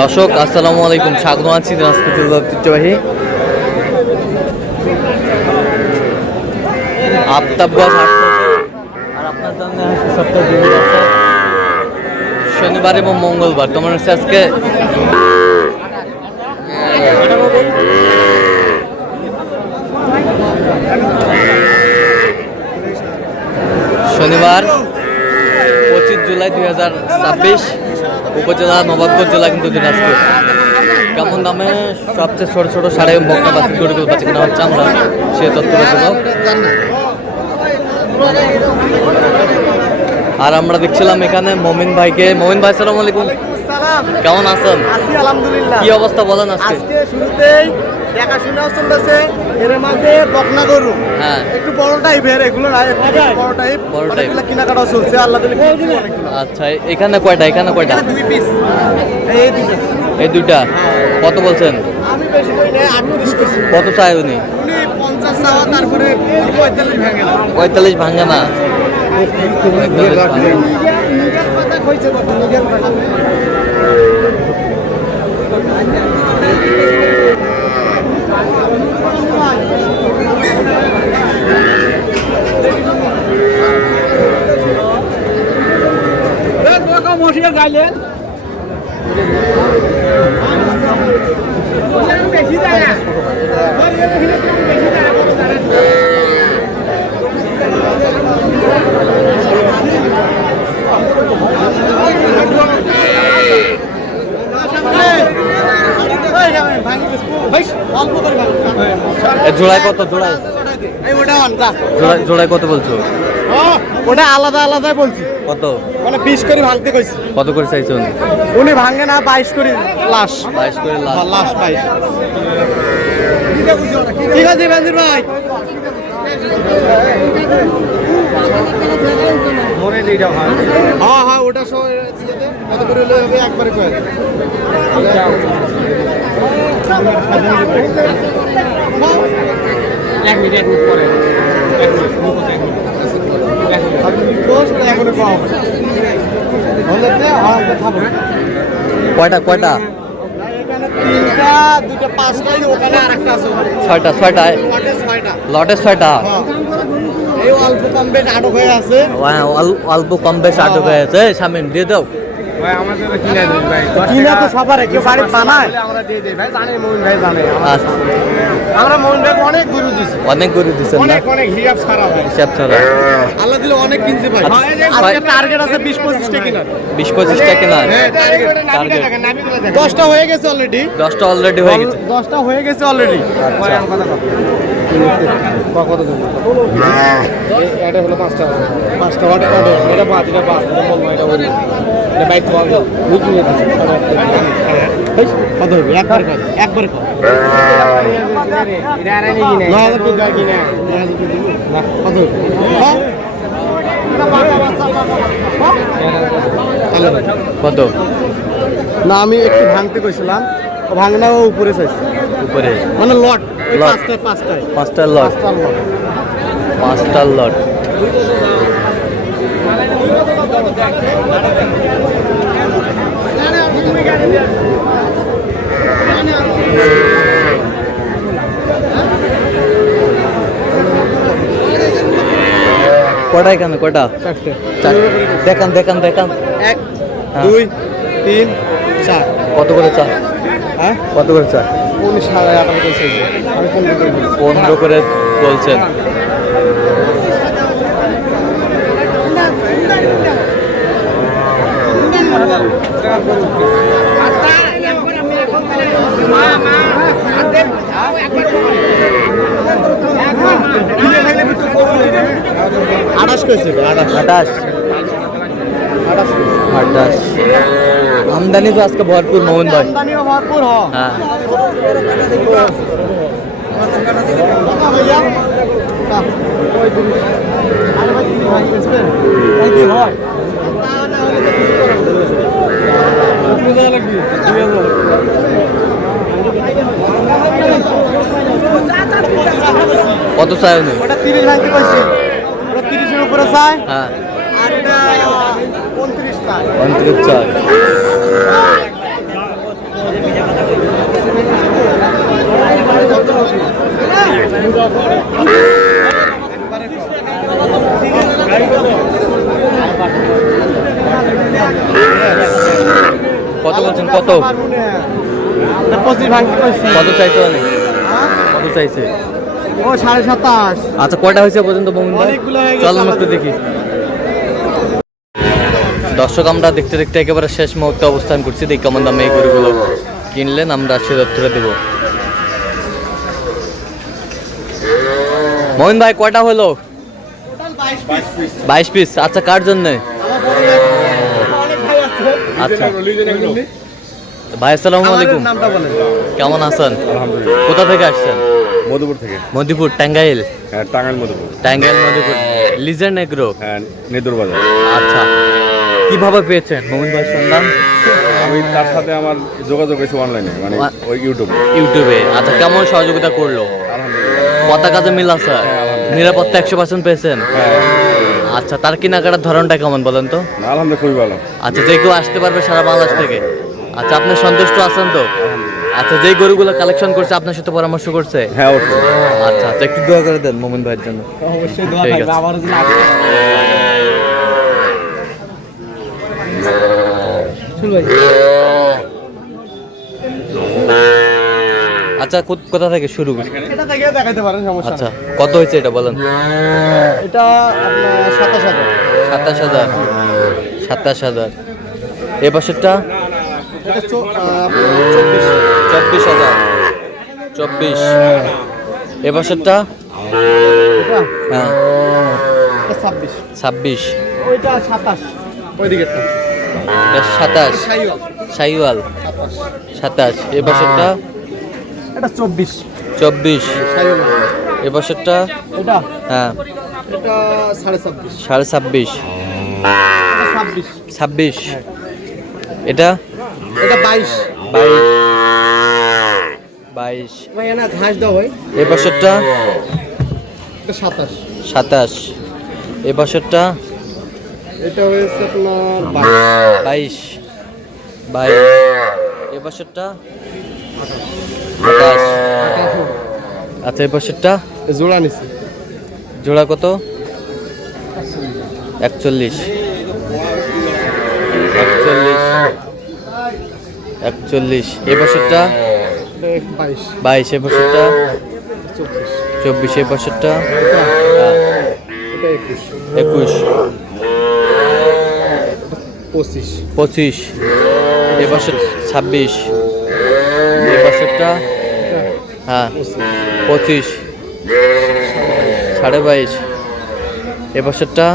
দর্শক আসসালামু আলাইকুম, স্বাগত আছি দিনাজপুর জেলার ঐতিহ্যবাহী আফতাবগঞ্জ হাট থেকে। আর আপনার জন্য সপ্তাহে দুই দর্শক শনিবার এবং মঙ্গলবার। তোমার হচ্ছে আজকে শনিবার 25 জুলাই 2026, উপজেলা নবাবগঞ্জ জেলা কিন্তু দিনাজপুর। কেমন দামে সবচেয়ে ছোট ছোট সাড়ে বকনা বাচ্চা গরুগুলো বাচ্চা কেনা হচ্ছে আমরা সে তথ্যটা দেবো। আর আমরা দেখছিলাম এখানে মমিন ভাইকে। মমিন ভাই আসসালামু আলাইকুম, কেমন আছেন? আছি আলহামদুলিল্লাহ। কি অবস্থা বলেন আজকে? আজকে শুরুতেই দেখাশোনাও চলতেছে, এর মাঝে বকনা গরু হ্যাঁ একটু বড় টাইপের, এগুলো না বড় টাইপ কেনাকাটা চলছে আল্লাহ দিলে। আচ্ছা, এখানে কয়টা? এখানে কয়টা? 2 পিস এই দুটো। এই দুইটা কত বলছেন? আমি বেশি কই না, 38 কইছি। কত চাই উনি? উনি 50 চাওয়া, তারপরে 45 ভাঙে না। 45 ভাঙে না? নিজের কথা কইছে, নিজের কথা। মশিয়া গাইলেন বেশি যায় না। জোড়ায় কত? জোড়ায় জোড়ায় কত বলছো? ওটা আলাদা আলাদাই বলছি। কত? মানে 20 করে ভাঙতে কইছি। কত করে চাইছো উনি? উনি ভাঙে না, 22 করে লাশ। 22 করে লাশ 22। ঠিক আছে বাজির ভাই, মনে দিটা হয়। হ্যাঁ হ্যাঁ, ওটা সব দিয়ে দে, কত করে লই হবে একবারে কয়। এক মিনিট পরে কয়টা? কয়টা? দুটো 5টাই, ওখানে আরেকটা আছে। 6টা? 6টা লটে 6টা। এই অল্প কম বেশ আটক হয়ে আছে। অল্প কম বেশ আটক হয়ে আছে। শামিম দিয়ে দাও। ভাই আমাদের কিনা দেন ভাই, কিনা তো সবার কেউ বাড়ি বানায়, আমরা দিয়ে দেই ভাই। জানে মোমিন ভাই জানে আচ্ছা, আমরা মোমিন ভাই অনেক গরু দিছি, অনেক গরু দিছেন না? অনেক অনেক হিসাব ছাড়া ভাই, হিসাব ছাড়া আল্লাহ দিলে অনেক কিনতে পাই। আজকে টার্গেট আছে 20-25 টা কেনার। 20-25 টা কেনার টার্গেট। 10টা হয়ে গেছে অলরেডি। 10টা অলরেডি হয়ে গেছে। 10টা হয়ে গেছে অলরেডি। কত দেব? এটা হলো 5টা। 5টা ওটা এটা বাদ, এটা বাদ, এটা বলবো, এটা বলি, এটা বাইক বল দাও। বুঝি নিয়ে দিছি। কত হবে? একবার কত? একবার কত? এটা আর আনি কিনা? না তো গায় কিনা। না কত হবে? কত? না আমি একটু ভাঙতে কইছিলাম, ভাঙনাও উপরে চাইছি। উপরে মানে লট লট। 5টা লট। 5টার লট। কটা এখানে? কটা? 4টে। দেখান দেখান দেখান। 1 2 3 4। কত করে চা? হ্যাঁ কত করে চা? 19.5 করে চাইছি। আমি 15 করে দিই। 15 করে বলছেন। আমদানি তো আজকে ভরপুর মোহন ভাই। আমদানিও ভরপুর। হ্যাঁ কত চাই উনি? ওটা 30 ভাঙতে কইছি, ওটা 30 এর উপরে চাই। হ্যাঁ আর এটা 29 চাই। 29 চাই। বলছেন কত? 25 ভাঙতে কইছি। কত চাইছে অনেক? কত চাইছে? ও 27.5। আচ্ছা কয়টা হয়েছে পর্যন্ত মোমিন ভাই? অনেকগুলো হয়ে গেছে চলুন একটু দেখি। দর্শক আমরা দেখতে দেখতে একেবারে শেষ মুহূর্তে অবস্থান করছি। দেখি কেমন দামে এই গরুগুলো কিনলেন, আমরা সে দপ্তরে দেবো। মোমিন ভাই কয়টা হলো? 22 পিস। আচ্ছা কার জন্য? আচ্ছা ভাই আসসালামু আলাইকুম, নামটা বলেন। কেমন আছেন? আলহামদুলিল্লাহ। কোথা থেকে আসছেন? মধুপুর থেকে। মদিপুর, টাঙ্গাইল। হ্যাঁ, টাঙ্গাইল মধুপুর। Tangail Modipur, Legend Agro. হ্যাঁ, নেদুর বাজার। আচ্ছা কিভাবে পেয়েছেন মোমিন ভাই সন্ধান? আমি তার সাথে আমার যোগাযোগ হয়েছে অনলাইনে, মানে ওই ইউটিউবে। ইউটিউবে। আচ্ছা কেমন সহযোগিতা করলো? আলহামদুলিল্লাহ। কথা কাজে মিল আছে? নিরাপত্তা 100% পেয়েছেন? হ্যাঁ, আচ্ছা তার কেনাকাটার ধরনটা কেমন বলেন তো? না, আলহামদুলিল্লাহ খুবই ভালো। আচ্ছা যে কেউ আসতে পারবে সারা বাংলাদেশ থেকে? আচ্ছা আপনি সন্তুষ্ট আছেন তো? আলহামদুলিল্লাহ। আচ্ছা যেই গরুগুলো কালেকশন করছে আপনার সাথে পরামর্শ করছে? হ্যাঁ, অবশ্যই। আচ্ছা আচ্ছা একটু দোয়া করে দেন মোমিন ভাইয়ের জন্য। অবশ্যই দোয়া ঠিক থাকবে আছে। আমার জন্য। শুন ভাই। আচ্ছা কোথা থেকে শুরু? এটা থেকে দেখাইতে পারেন, সমস্যা আচ্ছা নেই। কত হয়েছে এটা বলেন? এটা আপনার 27,000। 27,000। 27,000। এ বছরটা এটা আপনার 24। 24,000। 24। এ বছরটা এটা হ্যাঁ এটা 26। 26। ওইটা 27। ওইদিকে 27। শাইওয়াল 27। এ বছরটা এটা 24। 24। এ বছরটা এটা হ্যাঁ এটা 26.5। 26.5। এটা 26। 26। এটা এটা 22। 22। 22। ভাই না ঘাস দাও ভাই। এ বছরটা এটা 27। 27। এ বছরটা এটা হয়েছে আপনার 22। 22। এ বছরটা 28। আচ্ছা এ বছরটা জোড়া নিছি। জোড়া কত? 41। 41। এ বছরটা 22। 22। এ বছরটা 24। 24। এ বছরটা এটা হ্যাঁ, 21। 21। 25। 25। এ বছর 26। এ বছরটা হ্যাঁ 25। 22.5। এ বছরটা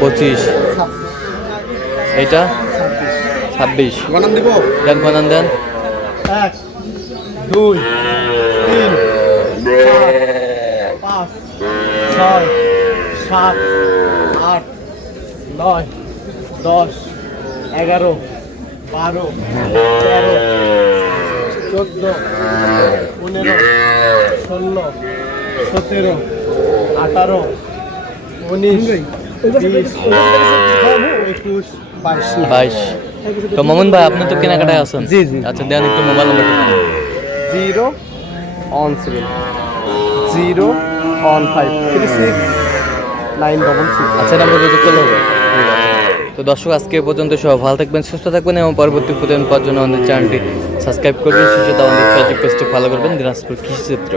25। এইটা 26। বানান দিব। দেন বানান দেন। 1 2 3 4 5 6 7 8 9 10 11 12 13 14 15 16 17 18 19 20 21 22। 22। তো মামুন ভাই আপনি তো কেনাকাটায় আছেন? জি, জি। আচ্ছা দেন একটু মোবাইল নাম্বার। 0 on 7 0 on 5 36 966। আচ্ছা নাম্বার যোগাযোগ করলে হবে। তো দর্শক আজকে এ পর্যন্ত সব ভালো থাকবেন, সুস্থ থাকবেন এবং পরবর্তী প্রতিদিন পাওয়ার জন্য আমাদের চ্যানেলটি সাবস্ক্রাইব করবেন, শেষে আমাদের ফেসবুক পেজটি ফলো করবেন, দিনাজপুর কৃষি চিত্র।